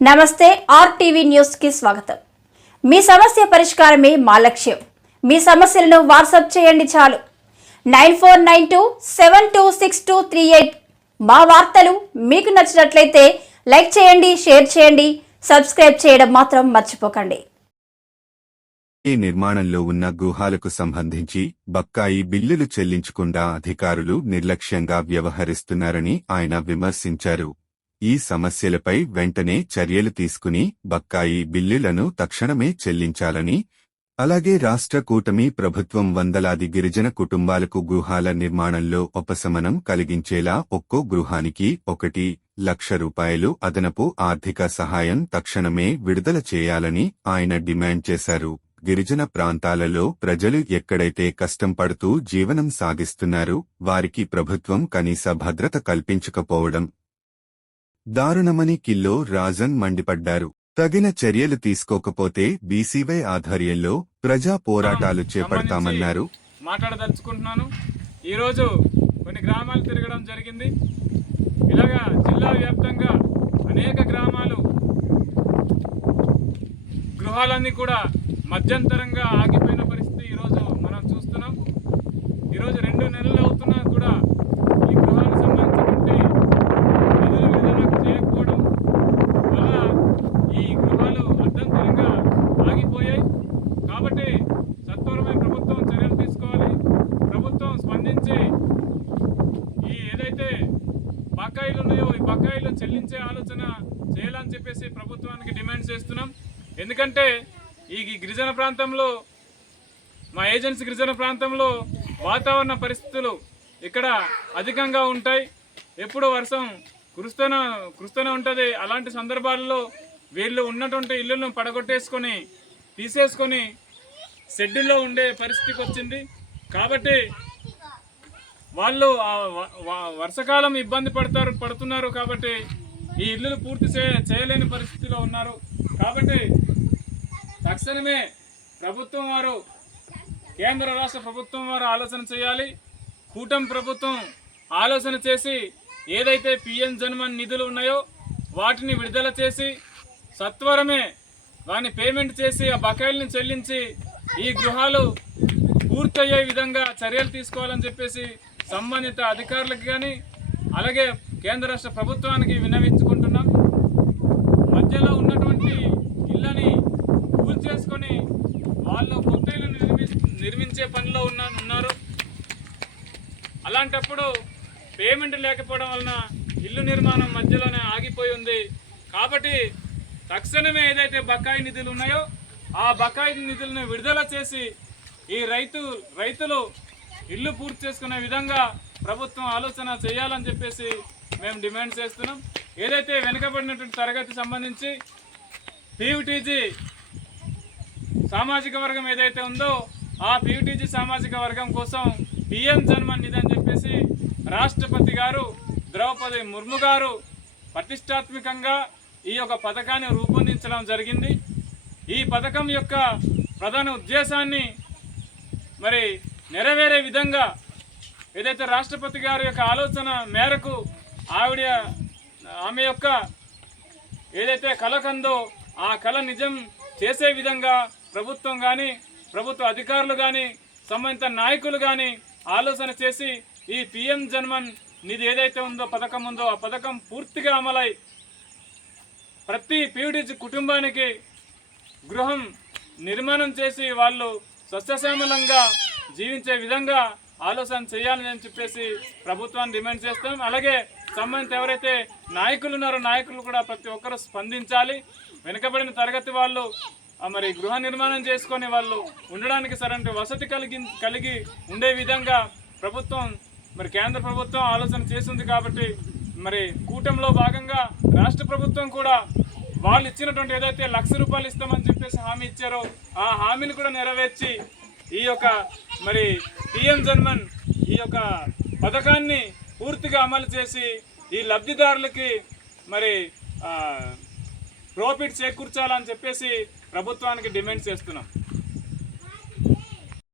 నమస్తే ఆర్టీవీ న్యూస్కి స్వాగతం. మీ సమస్య పరిష్కారమే మా లక్ష్యం. మీ సమస్యలను వాట్సాప్ చేయండి చాలు. Nine four nine two seven two six two three eight మా వార్తలు మీకు నచ్చినట్లయితే లైక్ చేయండి షేర్ చేయండి సబ్స్క్రైబ్ చేయడం మాత్రం మర్చిపోకండి. ఈ నిర్మాణంలో ఉన్న గృహాలకు సంబంధించి బక్కాయి బిల్లులు చెల్లించకుండా అధికారులు నిర్లక్ష్యంగా వ్యవహరిస్తున్నారని ఆయన విమర్శించారు. ఈ సమస్యలపై వెంటనే చర్యలు తీసుకుని బక్కాయి బిల్లులను తక్షణమే చెల్లించాలని అలాగే రాష్ట్ర కూటమి ప్రభుత్వం వందలాది గిరిజన కుటుంబాలకు గృహాల నిర్మాణంలో ఉపశమనం కలిగించేలా ఒక్కో గృహానికి ఒకటి లక్ష రూపాయలు అదనపు ఆర్థిక సహాయం తక్షణమే విడుదల చేయాలని ఆయన డిమాండ్ చేశారు. గిరిజన ప్రాంతాలలో ప్రజలు ఎక్కడైతే కష్టం పడుతూ జీవనం సాగిస్తున్నారు వారికి ప్రభుత్వం కనీస భద్రత కల్పించకపోవడం దారుణమని కిల్లో రాజన్ మండిపడ్డారు. తగిన చర్యలు తీసుకోకపోతే బీసీవై ఆధ్వర్యంలో ప్రజా పోరాటాలు చేపడతామన్నారు. మాట్లాడదలుచుకుంటున్నాను. ఈరోజు కొన్ని గ్రామాలు తిరగడం జరిగింది. ఇలాగా జిల్లా వ్యాప్తంగా అనేక గ్రామాలు గృహాలన్నీ కూడా మధ్యంతరంగా ఆగిపోయిన పరిస్థితి ఈరోజు మనం చూస్తున్నాం. ఈరోజు రెండు నెలలు అవుతున్నా కూడా ఈ గృహాలకు సంబంధించినటువంటి నిధులు విడుదల చేయకపోవడం వల్ల ఈ గృహాలు అర్ధంతరంగా ఆగిపోయాయి కాబట్టి సత్వరమే ప్రభుత్వం చర్యలు తీసుకోవాలి ప్రభుత్వం స్పందించి ఈ ఏదైతే బకాయిలు చెల్లించే ఆలోచన చేయాలని చెప్పేసి ప్రభుత్వానికి డిమాండ్ చేస్తున్నాం. ఎందుకంటే ఈ గిరిజన ప్రాంతంలో మా ఏజెన్సీ గిరిజన ప్రాంతంలో వాతావరణ పరిస్థితులు ఇక్కడ అధికంగా ఉంటాయి. ఎప్పుడు వర్షం కురుస్తూనే కురుస్తూనే ఉంటుంది. అలాంటి సందర్భాల్లో వీళ్ళు ఉన్నటువంటి ఇల్లులను పడగొట్టేసుకొని తీసేసుకొని షెడ్యూల్లో ఉండే పరిస్థితికి వచ్చింది. కాబట్టి వాళ్ళు వర్షకాలం ఇబ్బంది పడతారు పడుతున్నారు కాబట్టి ఈ ఇల్లులు పూర్తి చేయ చేయలేని పరిస్థితిలో ఉన్నారు. కాబట్టి తక్షణమే ప్రభుత్వం వారు కేంద్ర రాష్ట్ర ప్రభుత్వం వారు ఆలోచన చేయాలి. కూటమి ప్రభుత్వం ఆలోచన చేసి ఏదైతే పిఎం జన్మన్ నిధులు ఉన్నాయో వాటిని విడుదల చేసి సత్వరమే వాని పేమెంట్ చేసి ఆ బకాయిల్ని చెల్లించి ఈ గృహాలు పూర్తయ్యే విధంగా చర్యలు తీసుకోవాలని చెప్పేసి సంబంధిత అధికారులకు కానీ అలాగే కేంద్ర రాష్ట్ర ప్రభుత్వానికి విన్నవించుకుంటున్నాం. మధ్యలో ఉన్నటువంటి ఇళ్ళని కూల్ చేసుకొని వాళ్ళు కొత్త ఇల్లు నిర్మి నిర్మించే పనిలో ఉన్న ఉన్నారు. అలాంటప్పుడు పేమెంట్ లేకపోవడం వలన ఇల్లు నిర్మాణం మధ్యలోనే ఆగిపోయి ఉంది. కాబట్టి తక్షణమే ఏదైతే బకాయి నిధులు ఉన్నాయో ఆ బకాయి నిధులను విడుదల చేసి ఈ రైతు రైతులు ఇల్లు పూర్తి చేసుకునే విధంగా ప్రభుత్వం ఆలోచన చేయాలని చెప్పేసి మేము డిమాండ్ చేస్తున్నాం. ఏదైతే వెనుకబడినటువంటి తరగతి సంబంధించి పీయూటీజీ సామాజిక వర్గం ఏదైతే ఉందో ఆ పీయూటీజీ సామాజిక వర్గం కోసం పిఎం జన్మన్ నిధి అని చెప్పేసి రాష్ట్రపతి గారు ద్రౌపది ముర్ము గారు ప్రతిష్టాత్మకంగా ఈ యొక్క పథకాన్ని రూపొందించడం జరిగింది. ఈ పథకం యొక్క ప్రధాన ఉద్దేశాన్ని మరి నెరవేరే విధంగా ఏదైతే రాష్ట్రపతి గారి యొక్క ఆలోచన మేరకు ఆవిడ ఆమె యొక్క ఏదైతే కళ కందో ఆ కళ నిజం చేసే విధంగా ప్రభుత్వం కానీ ప్రభుత్వ అధికారులు కానీ సంబంధిత నాయకులు కానీ ఆలోచన చేసి ఈ పిఎం జన్మన్ నిధి ఏదైతే ఉందో పథకం ఉందో ఆ పథకం పూర్తిగా అమలై ప్రతి పీడిజ్ కుటుంబానికి గృహం నిర్మాణం చేసి వాళ్ళు స్వచ్ఛశ్యామలంగా జీవించే విధంగా ఆలోచన చేయాలని అని చెప్పేసి ప్రభుత్వాన్ని డిమాండ్ చేస్తాం. అలాగే సంబంధిత ఎవరైతే నాయకులు ఉన్నారో నాయకులు కూడా ప్రతి ఒక్కరూ స్పందించాలి. వెనుకబడిన తరగతి వాళ్ళు మరి గృహ నిర్మాణం చేసుకొని వాళ్ళు ఉండడానికి సరైన వసతి కలిగి కలిగి ఉండే విధంగా ప్రభుత్వం మరి కేంద్ర ప్రభుత్వం ఆలోచన చేసింది కాబట్టి మరి కూటమిలో భాగంగా రాష్ట్ర ప్రభుత్వం కూడా వాళ్ళు ఇచ్చినటువంటి ఏదైతే లక్ష రూపాయలు ఇస్తామని చెప్పేసి హామీ ఇచ్చారో ఆ హామీని కూడా నెరవేర్చి ఈ యొక్క మరి పిఎం జన్మన్ ఈ యొక్క పథకాన్ని పూర్తిగా అమలు చేసి ఈ లబ్ధిదారులకి మరి ప్రాఫిట్ చేకూర్చాలని చెప్పేసి ప్రభుత్వానికి డిమాండ్ చేస్తున్నాం.